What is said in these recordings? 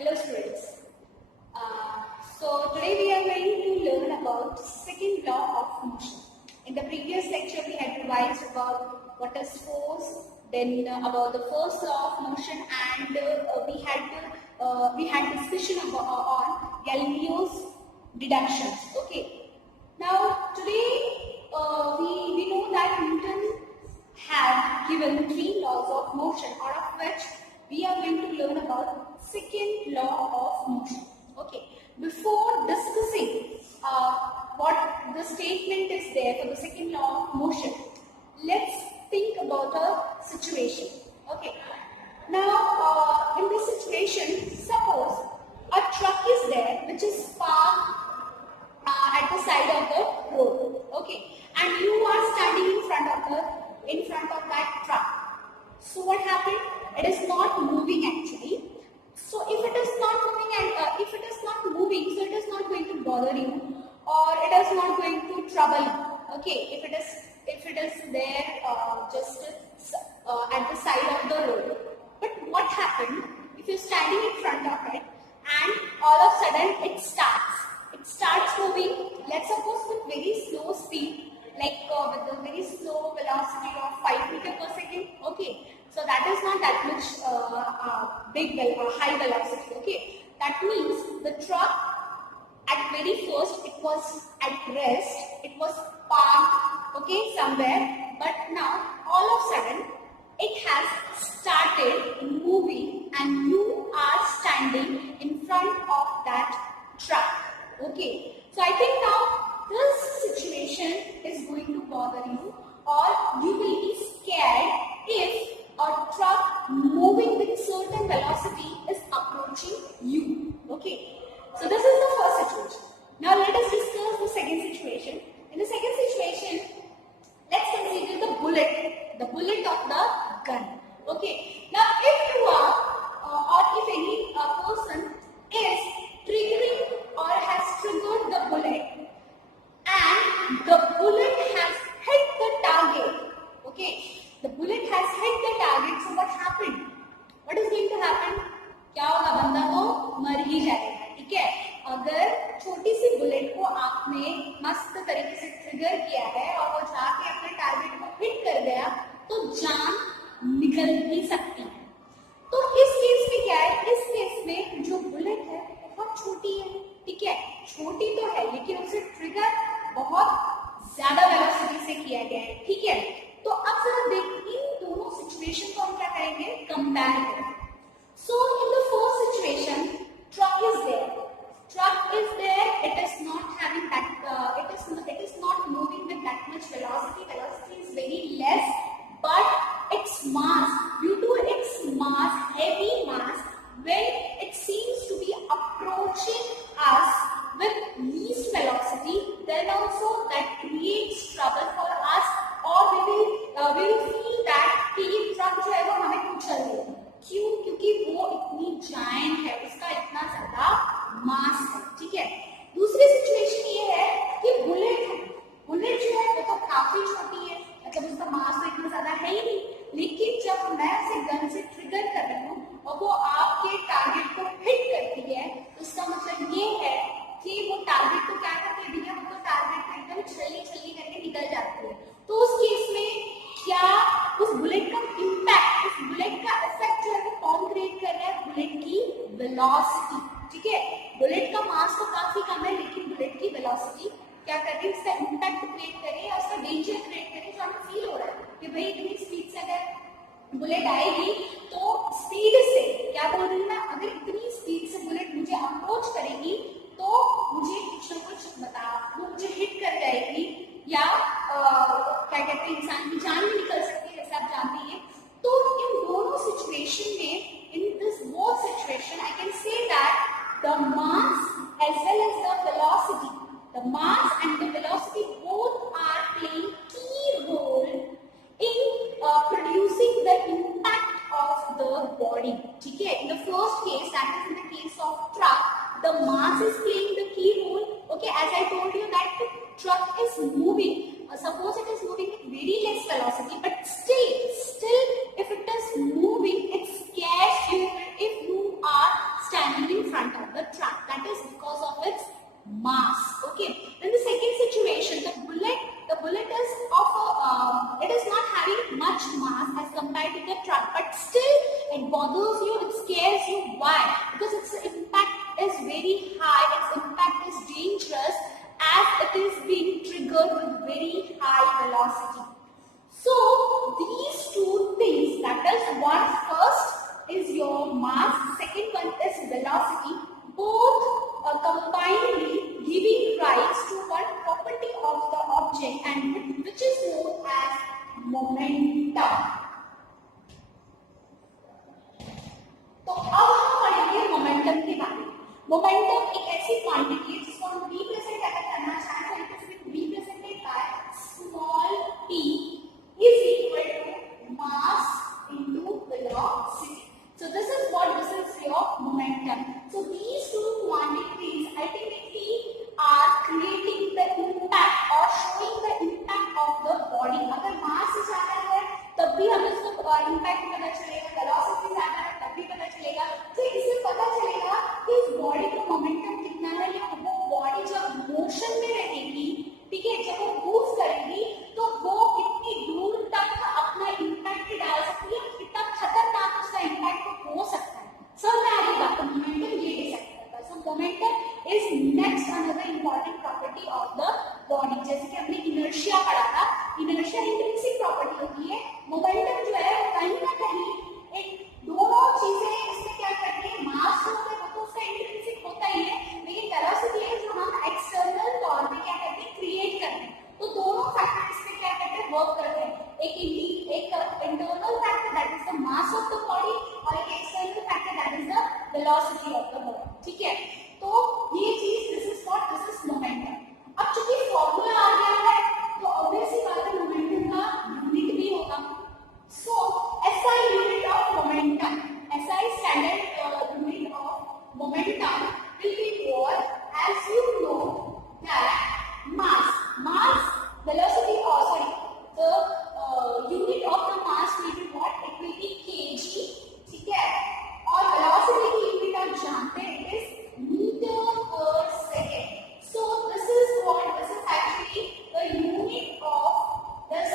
Hello students. So today we are going to learn about second law of motion. In the previous lecture we had revised about what is force, then about the first law of motion, and we had discussion on Galileo's deductions. Okay. Now today we know that Newton have given three laws of motion, out of which we are going to learn about second law of motion. Okay. Before discussing what the statement is there for the second law of motion, let's think about a situation. Okay. Now, in this situation, suppose a truck is there which is parked at the side of the road. Okay. And you are standing in front of that truck. So what happened? It is not moving actually. So if it is not moving, so it is not going to bother you, or it is not going to trouble you. Okay, if it is there just at the side of the road. But what happened if you're standing in front of it and all of a sudden it starts moving? Let's suppose with very slow speed, like with a very slow velocity of 5 meters per second. Okay. So that is not that much high velocity. Okay, that means the truck at very first it was at rest, it was parked, okay, somewhere, but now all of a sudden it has started moving and you are standing in front of that truck. Okay, so I think now this situation is going to bother you, or you will be scared if a truck moving with certain velocity is approaching you. Okay. So this is the first situation. Now let us discuss the second situation. In the second situation, let's consider the bullet of the gun. Okay. Now if you are or if any person is triggering or has triggered the bullet and the bullet has hit the target. Okay. The bullet has hit the target, so what happened? What is going to happen? क्या होगा? बंदा तो मर ही जाएगा, ठीक है? अगर छोटी सी बुलेट को आपने मस्त तरीके से ट्रिगर किया है और वो जाके अपने टारगेट को हिट कर गया, तो जान निकल भी सकती है. तो इस केस में क्या है? इस केस में जो बुलेट है बहुत छोटी है, ठीक है? छोटी तो है, लेकिन उसे ट्रिगर बहुत ज्यादा वेलोसिटी से किया गया है, ठीक है? तो अब जरा देखिए इन दोनों सिचुएशन को हम क्या करेंगे? कंपेयर करेंगे. So in the first situation, truck is there, it is not having that it is not moving with that much velocity is very less, but its mass, due to its mass, heavy mass, when it seems to be approaching us with least velocity, then also that creates trouble for us, और we will feel that कि ये ट्रक जो है वो हमें कुचल देगा. क्यों? क्योंकि वो इतनी जायंट है, उसका इतना ज्यादा मास है, ठीक है? दूसरी सिचुएशन ये है कि बुलेट जो है वो तो काफी छोटी है, मतलब उसका मास तो इतना ज्यादा है ही नहीं, लेकिन जब मैं उसे गन से ट्रिगर कर रही हूँ और वो आपके टारगेट को हिट करती है, तो इसका मतलब ये है कि वो टारगेट को क्या करती है भैया, वो टारगेट को एकदम छल्ली करके निकल जाती है. तो उस केस में क्या उस बुलेट का इम्पैक्ट, उस बुलेट का इफेक्ट जो है वो कौन क्रिएट कर रहा है? बुलेट की वेलोसिटी, ठीक है? बुलेट का मास तो काफी कम है, लेकिन बुलेट की वेलोसिटी क्या कर रही है? उसका इम्पैक्ट क्रिएट कर रही है, उसका डेंजर क्रिएट कर रही है. जो हमें फील हो रहा है कि भाई इतनी स्पीड से अगर बुलेट आएगी तो स्पीड से क्या बोल रही हूँ मैं, अगर इतनी स्पीड से बुलेट मुझे अप्रोच करेगी तो मुझे कुछ ना कुछ वो मुझे हिट कर जाएगी, या क्या कहते हैं, इंसान की जान भी निकल सकती है, जैसे आप जानती हैं. तो इन दोनों सिचुएशन में, in this both situation, I can say that the mass as well as the velocity, the mass and the velocity both are playing key role in producing the impact of the body. ठीक है? In the first case, that is in the case of truck, the mass is playing the key role. Okay, as I told you that the truck is moving. Suppose it is moving with very less velocity, but still, if it is moving, it scares you if you are standing in truck, but still it bothers you, it scares you. Why? Because its impact is very high, its impact is dangerous as it is being triggered with very high velocity. So these two things, that is, one first is your mass, second one is velocity, both combinedly giving rise to one property of the object, and which is known as momentum. तो अब हम पढ़ेंगे मोमेंटम के बारे में। मोमेंटम एक ऐसी क्वांटिटी है जिसको हम रिप्रेजेंट अगर करना चाहें तो it is represented by small p is equal to mass into velocity. So this is your momentum. So these two quantities ultimately are creating the impact or showing the impact of the body. अगर mass ज्यादा है तब भी हमें इसको impact पता चलेगा, velocity ज्यादा है तब भी पता चलेगा। तो इससे पता चलेगा कि इस body का momentum कितना है, या वो body जब motion में रहेगी, ठीक है, जब वो मूव करेगी तो वो कितनी दूर तक अपना इम्पैक्ट डाल सकती है, कितना खतरनाक उसका इम्पैक्ट हो सकता है। समझ में आ रही बात? तो मोमेंटम ये डिसाइड करता है। सो momentum is next another important property of the body. जैसे कि हमने इनर्शिया पढ़ा था, इनर्शिया इंट्रिंसिक प्रॉपर्टी होती है, मोमेंटम जो है कहीं ना कहीं एक दोनों चीजें इसमें क्या करती है, मास जो होता है वो तो उसका इंट्रिंसिक होता ही है, लेकिन वेलोसिटी है जो हम एक्सटर्नल तौर पे क्या करते हैं, क्रिएट करते हैं। तो दोनों फैक्टर इस पे क्या करते हैं, वर्क करते हैं। एक internal factor that is the mass of the body और एक external factor that is the velocity of the body, ठीक है। तो ये चीज दिस इज मोमेंटम। अब चूंकि फॉर्मूला आ गया है तो ऑब्वियसली बात है मोमेंटम का यूनिट भी होगा। सो SI unit of momentum, SI standard unit of momentum will be what, as you know that mass velocity, or sorry, the unit of the mass will be what, it will be kg, ठीक है, और velocity की unit आप जानते हैं, it is meter per second. So this is actually the unit of this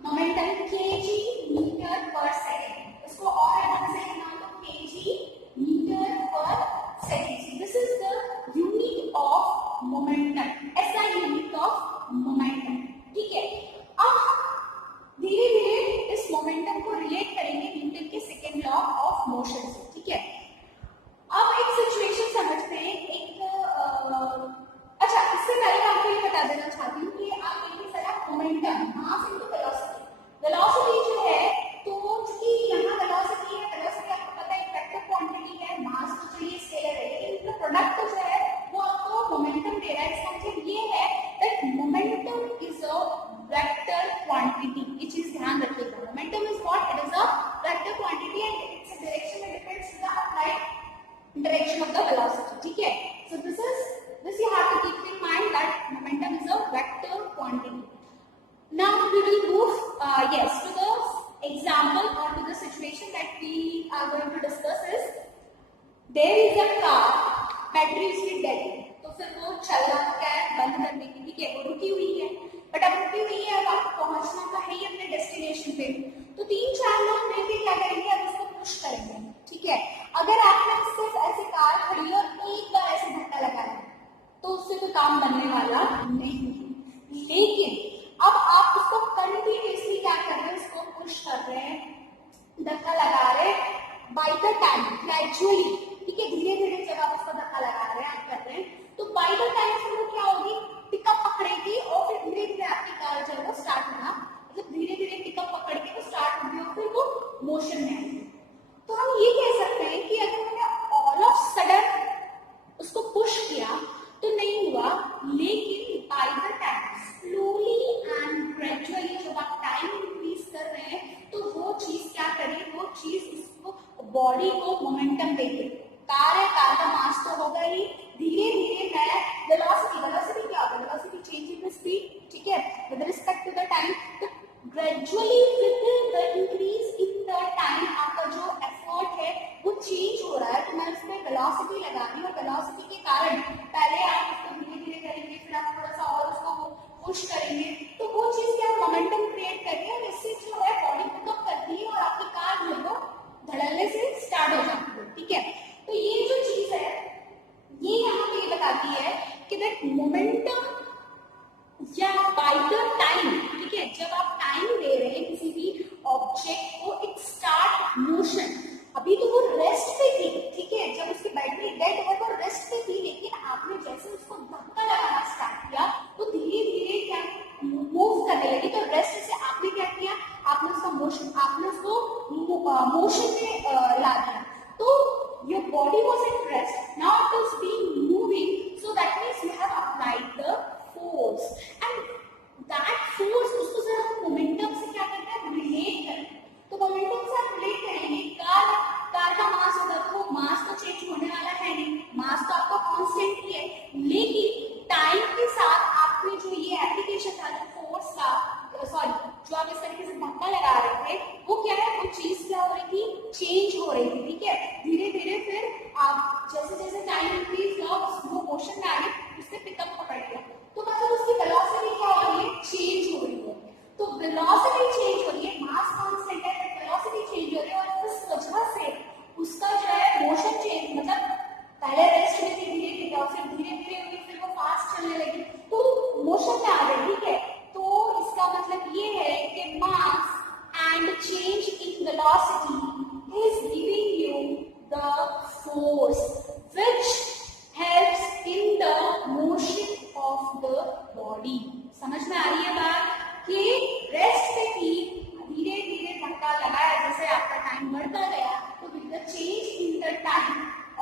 momentum, kg meter per second. इसको और ढंग से लिखना तो kg meter per second. This is the unit of momentum, SI unit of momentum, ठीक है। अब धीरे धीरे इस मोमेंटम को रिलेट करेंगे न्यूटन के सेकेंड लॉ ऑफ मोशन से, ठीक है। अब एक सिचुएशन समझते हैं, एक अच्छा, इससे पहले मैं आपको ये बता देना चाहती हूँ कि आप देखिए जरा momentum, mass into velocity. Velocity जो है तो चूंकि यहाँ वेलोसिटी है, वेलोसिटी आपको पता है वेक्टर क्वांटिटी है, मास तो चाहिए स्केलर है, लेकिन इनका प्रोडक्ट जो है वो आपको मोमेंटम दे रहा है। इसका मतलब ये है that momentum is a vector quantity. ये चीज ध्यान रखिएगा, momentum is what, it is a vector quantity and its direction में depends the applied direction of the velocity, ठीक है। सो this you have to keep in mind that momentum is a vector quantity. Now we will move yes to the example or to the situation that we are going to discuss is there is a car, battery is dead. तो फिर वो चलना क्या है, बंद करने की, ठीक है, वो रुकी हुई है, बट अब रुकी हुई है, अब आपको पहुंचना तो है ही अपने डेस्टिनेशन पे। तो 3-4 लोग मिलकर क्या करेंगे, अब इसको पुश करेंगे, ठीक है। अगर आपने सिर्फ ऐसे कार खड़ी और एक बार ऐसे धक्का लगाया तो उससे तो काम बनने वाला नहीं है, लेकिन अब आप उसको कंटिन्यूअसली क्या कर रहे हैं, उसको पुश कर रहे हैं, धक्का लगा रहे हैं बाय द टाइम, ग्रेजुअली, ठीक है, धीरे धीरे जब आप उसको धक्का लगा रहे हैं, आप कर रहे हैं, तो बाय द टाइम से वो क्या होगी, पिकअप पकड़ेगी और फिर धीरे धीरे आपकी कार जो है वो स्टार्ट होना, मतलब धीरे धीरे पिकअप पकड़ के वो स्टार्ट होगी और फिर वो मोशन में आएगी। तो हम ये कह सकते हैं कि अगर मैंने ऑल ऑफ सडन उसको पुश किया तो नहीं हुआ, लेकिन by the time slowly and gradually जब आप टाइम इंक्रीज कर रहे हैं तो वो चीज क्या करे, वो चीज उसको बॉडी को मोमेंटम देगी। कार है, कार का मास तो होगा ही, धीरे धीरे मैं वेलोसिटी क्या होगा, वेलोसिटी चेंज इन स्पीड, ठीक है, with respect to the time. तो gradually with the increase in the time आपका जो एफर्ट है वो चेंज हो रहा है, तो मैं उस पर वेलोसिटी लगा रही हूँ और वेलोसिटी के कारण पहले आप उसको धीरे धीरे करेंगे, फिर आप थोड़ा सा और उसको पुश करेंगे, तो वो चीज क्या मोमेंटम क्रिएट करती है और इससे जो है बॉडी पिकअप करती है और ठीक है। तो ये जो चीज है ये यहाँ पे बताती है कि दैट मोमेंटम या बाय द टाइम, ठीक है, जब आप टाइम दे रहे हैं किसी भी ऑब्जेक्ट को, इट स्टार्ट मोशन। अभी तो वो रेस्ट पे थी, ठीक है, जब उसकी बैटरी डेड है वो रेस्ट पे थी, लेकिन आपने जैसे उसको धक्का लगाना स्टार्ट किया तो धीरे धीरे क्या मूव करने लगी। तो रेस्ट से आपने क्या किया, आपने उसका मोशन, आपने उसको मोशन में ला दिया। तो your body was at rest, now it is being moving, so that means you have applied the force, and that force उसको जरा हम मोमेंटम से क्या करते हैं, रिलेट करते हैं। तो मोमेंटम से आप रिलेट करेंगे, कार का मास होगा तो मास तो चेंज होने वाला है नहीं, मास तो आपका कांस्टेंट ही है, लेकिन टाइम के साथ आपने जो ये एप्लीकेशन था जो फोर्स का, सॉरी, जो आप इस तरीके से धक्का लगा रहे थे, वो क्या है, वो चीज क्या हो रही थी, चेंज हो रही थी, ठीक है। धीरे धीरे फिर आप जैसे जैसे टाइम इंक्रीज हुआ वो मोशन में आगे उससे पिकअप पकड़ लिया, तो मतलब उसकी वेलोसिटी क्या हो रही है, चेंज हो रही है। तो वेलोसिटी चेंज हो रही है, मास कांस्टेंट है, वेलोसिटी चेंज हो रही है, और उस वजह से उसका जो है मोशन चेंज, मतलब पहले रेस्ट में थी, धीरे धीरे और फिर धीरे धीरे हुई, फिर वो फास्ट चलने लगी, तो मोशन में आ गई, ठीक है। तो इसका मतलब ये है कि मास and change in velocity is giving you the force which helps in the motion of the body। समझ में आ रही है बात कि रेस्ट पे थी, धीरे धीरे धक्का लगाया, जैसे आपका टाइम बढ़ता गया तो with the change in the time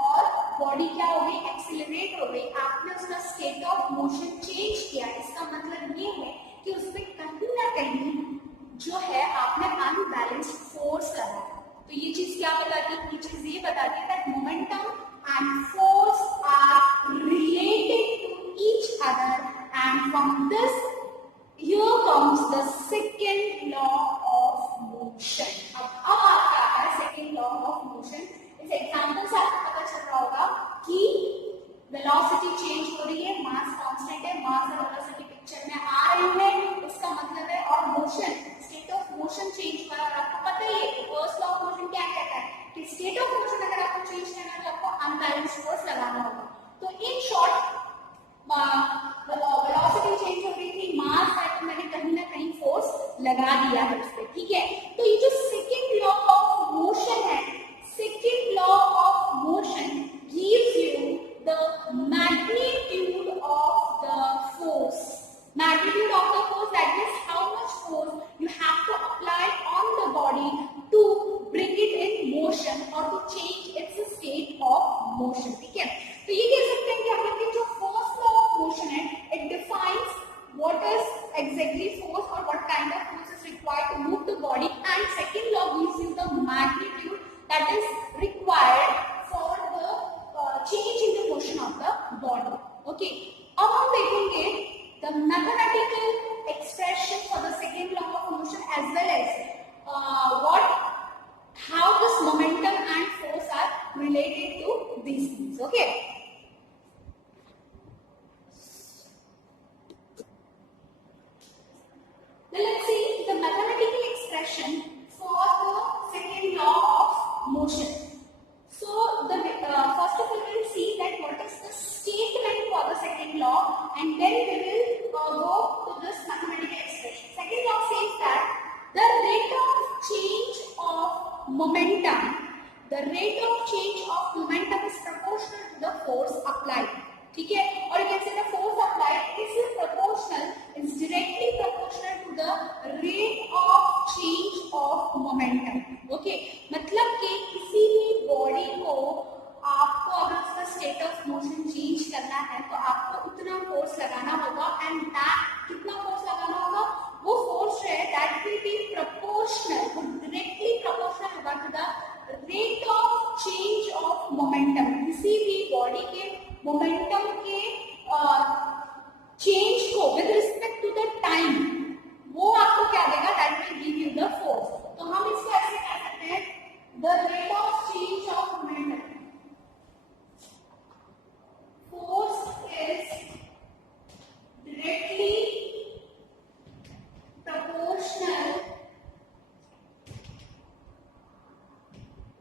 और बॉडी क्या हो गई, एक्सीलरेट हो गई, आपने उसका स्टेट ऑफ मोशन चेंज किया। इसका मतलब ये है कि उसमें कहीं ना कहीं जो है आपने अनबैलेंस्ड फोर्स लगाया। तो ये चीज क्या बताती है, ये चीज ये बताती है that momentum and force are related to each other, and from this here comes the second law of motion. अब आपका आता है सेकंड लॉ ऑफ मोशन। इस एग्जांपल से आपको पता चल रहा होगा कि वेलोसिटी चेंज हो रही है, मास कांस्टेंट है, मास और वेलोसिटी पिक्चर में आ रही है, इसका मतलब है, और motion, state of motion change हुआ है, और आपको पता ही है फर्स्ट लॉ ऑफ मोशन क्या कहता है कि स्टेट ऑफ मोशन अगर आपको चेंज करना है तो आपको अनबैलेंस्ड फोर्स लगाना होगा। तो इन शॉर्ट वेलोसिटी चेंज हो रही थी, मास है, मैंने कहीं ना कहीं फोर्स लगा दिया है उस पर, ठीक है। तो ये जो सेकंड लॉ ऑफ मोशन है, second law of motion gives you the magnitude of the force, magnitude of the force, that is how much force you have to apply on the body to bring it in motion or to change its state of motion, ठीक है। तो ये कह सकते हैं कि हम लोग जो first law of motion है, it defines what is exactly force or what kind of force is required to move the body, and second law gives you the magnitude that is required for the change in the motion of the body, okay। अब हम देखेंगे the mathematical expression for the second law of motion as well as how this momentum and force are related to these things, okay। Now let's see the mathematical expression for the second law of motion. So the first of all we will see that what is the statement for the second law, and then we will go to this mathematical expression. Second law says that the rate of change of momentum, the rate of change of momentum is proportional to the force applied, ठीक है। और you can say the force applied is proportional, is directly proportional to the rate of change of momentum, okay। मतलब कि किसी भी बॉडी को आपको अगर उसका स्टेट ऑफ मोशन चेंज करना है तो आपको उतना फोर्स लगाना होगा, एंड दैट कितना फोर्स लगाना होगा, वो फोर्स है दैट विल बी प्रोपोर्शनल, वो डायरेक्टली प्रोपोर्शनल होगा to the rate of change of momentum. किसी भी बॉडी के मोमेंटम के चेंज को with respect to the time, वो आपको क्या देगा, that will give you the force. तो हम इसको ऐसे कह सकते हैं the rate of change of momentum, force is directly proportional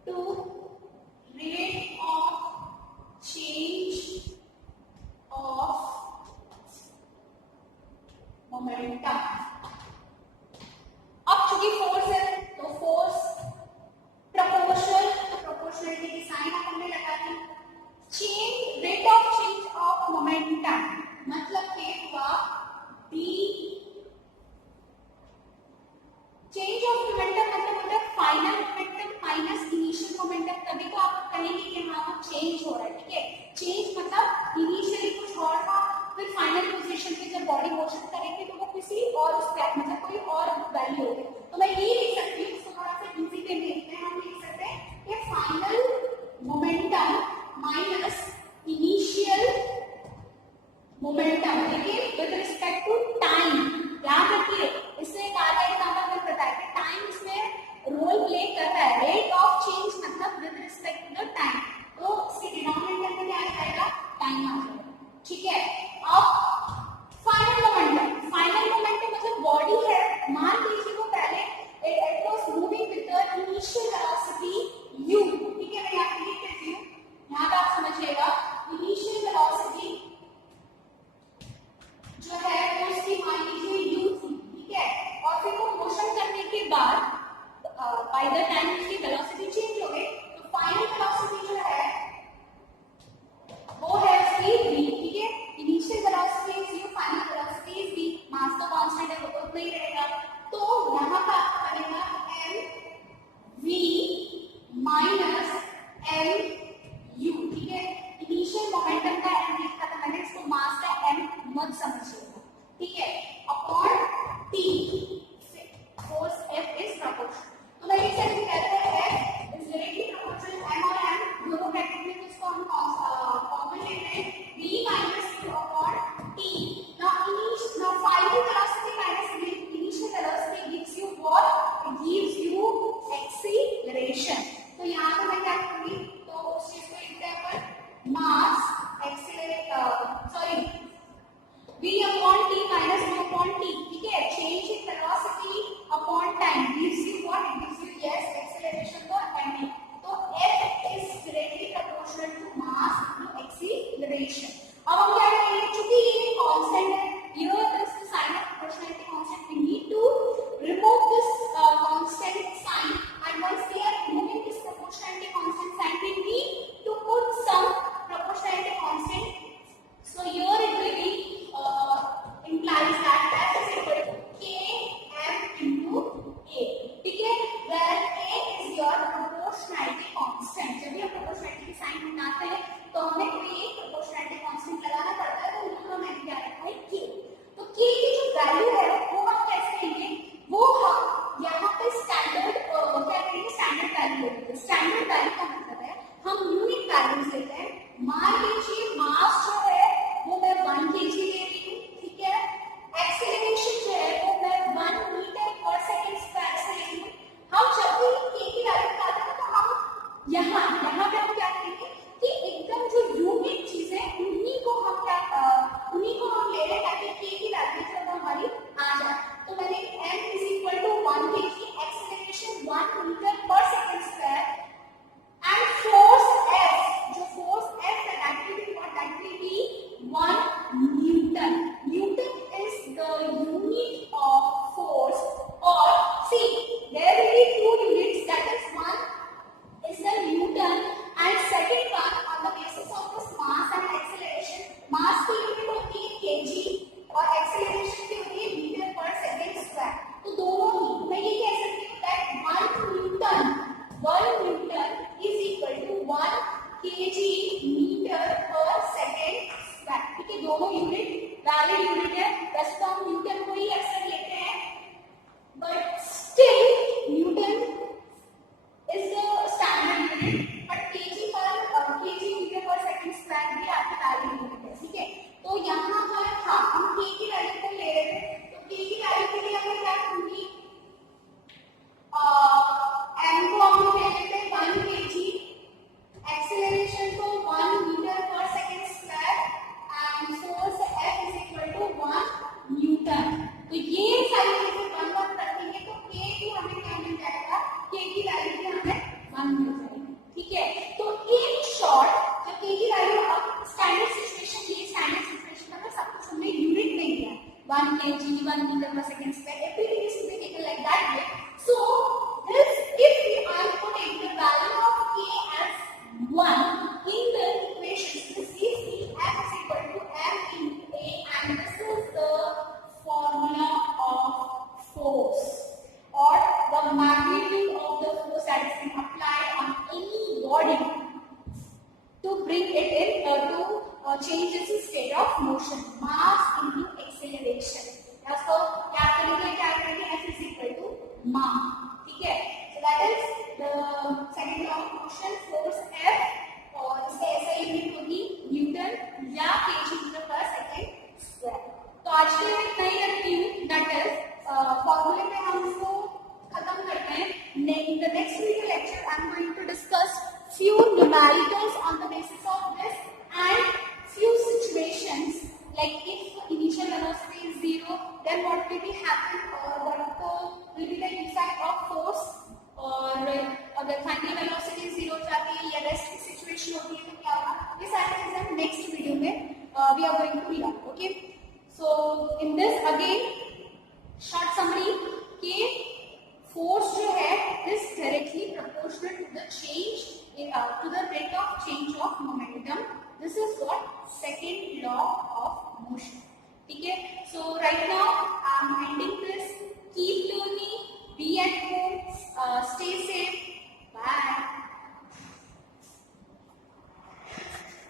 to rate करता है, रेट ऑफ चेंज मतलब with respect to the time, तो इसके डिनोमिनेटर में क्या आ जाएगा, टाइम आ जाएगा, ठीक है। अब फाइनल मोमेंटम मतलब बॉडी है, मान लीजिए वो पहले it was moving with the initial velocity u, ठीक है, मैं यहाँ पे लिख देती हूँ, यहाँ पे आप समझिएगा, इनिशियल वेलोसिटी जो है वो उसकी मान लीजिए u थी, ठीक है, और फिर वो मोशन करने के बाद बाय द टाइम उसकी वेलोसिटी चेंज हो गई, तो फाइनल वेलोसिटी जो है वो है उसकी v, ठीक है, initial velocity is u, final velocity is v, मास का कांस्टेंट है वो तो उतना ही रहेगा, तो यहाँ पर आपका बनेगा m v minus m u, ठीक है, इनिशियल मोमेंटम का m लिखा था मैंने, इसको मास का m मत समझिएगा, ठीक है, upon t, force F is proportional, तो मैं ये चीज कहते हैं F is directly proportional m और m दोनों ब्रैकेट में, इसको हम कॉमन ले रहे हैं v minus u upon t, now final velocity minus initial velocity gives you what, it gives you acceleration, तो यहाँ पे मैं क्या करूँगी, तो उस चीज को लिखते हैं अपन मास v upon t minus u upon t, ठीक है, change in velocity upon time gives you what, it gives you yes acceleration for m, तो f is directly proportional to mass into acceleration। अब हम क्या करेंगे, चूंकि ये कांस्टेंट है, here is the sign of proportionality constant, we need to remove this constant sign, and once we are removing this proportionality constant sign, we need to put some proportionality constant, so here it will be implies that f is equal to km into a, ठीक है, where a is your proportionality constant, जब हम proportionality की साइन बनाते हैं तो हमें कोई एक proportionality constant लगाना पड़ता है, तो उसको मैंने क्या रखा है k, तो k की जो वैल्यू है वो हम कैसे लेंगे, वो हम यहाँ पे स्टैंडर्ड क्या करेंगे, स्टैंडर्ड वैल्यू लेंगे, स्टैंडर्ड वैल्यू का मतलब है हम यूनिट वैल्यूज लेते हैं, मान लीजिए मास जो है वो मैं 1 kg ले रही हूँ, ठीक है, एक्सेलरेशन जो है वो मैं 1 मीटर पर सेकंड स्क्वायर से ले रही हूँ, हम जब भी k की वैल्यू निकालते हैं तो हम यहाँ पे हम क्या करेंगे कि एकदम जो यूनिट चीजें उन्हीं को हम ले रहे हैं ताकि k की वैल्यू जो है हमारी आ जाए, तो मैंने m is equal to 1 kg, acceleration 1 metre per second square, and force F, जो force F that will be what, that will be 1 Newton. Newton is the unit of force, or see there will be two units, that is one is the Newton and second one on the basis of this mass and acceleration, mass की unit होती है kg और acceleration की होती है metre per second square, तो दोनों ही मैं ये कह सकती हूँ that 1 Newton is equal to 1 kg metre per second square, ठीक है, दोनों यूनिट वैलिड यूनिट है, वैसे तो हम न्यूटन को ही अक्सर लेते हैं, but still Newton is the standard unit, but kg metre per second square भी आपकी वैलिड यूनिट है, ठीक है, तो यहाँ पर हाँ हम k की वैल्यू को ले रहे थे, तो k की वैल्यू के लिए हमें क्या करूंगी, m को हम लोग ले लेते हैं 1 kg, एक्सेलरेशन को 1 metre per second square and force F is equal to 1 न्यूटन, तो ये सारी चीजें 1 रखेंगे तो k भी हमें क्या मिल जाएगा, k की वैल्यू भी हमें 1 मिल जाएगी, ठीक है, तो इन शॉर्ट जब k की वैल्यू अब स्टैंडर्ड सिचुएशन में सब कुछ हमने यूनिट में लिया, 1 kg 1 metre per second square, everything is taken like that way, so this if we are putting the value of k as 1 in the equation, this is F is equal to m into a, and this is the formula of force or the magnitude of the force that is being applied on any body to bring it in to change its state of motion, mass into acceleration, so F is equal to ma, ठीक है, so that is the second law of motion, force F, और इसका ऐसा यूनिट होगी न्यूटन या kg metre per second square. तो आज के लिए इतना ही रखती हूँ, दैट इज फॉर्मूले पे हम इसको खत्म करते हैं, in the next few numericals on the basis of this and few situations like if initial velocity is 0, then what will be happen or what will be the effect of force, और अगर final velocity 0 जाती है या रेस्ट की सिचुएशन होती है तो क्या होगा, ये सारे चीजें हम नेक्स्ट वीडियो में we are going to learn. Okay, so in this again short summary कि फोर्स जो है is directly proportional to the change to the rate of change of momentum. This is what second law of motion. ठीक है, so right now I am ending this. Keep learning, be at home, stay safe, bye.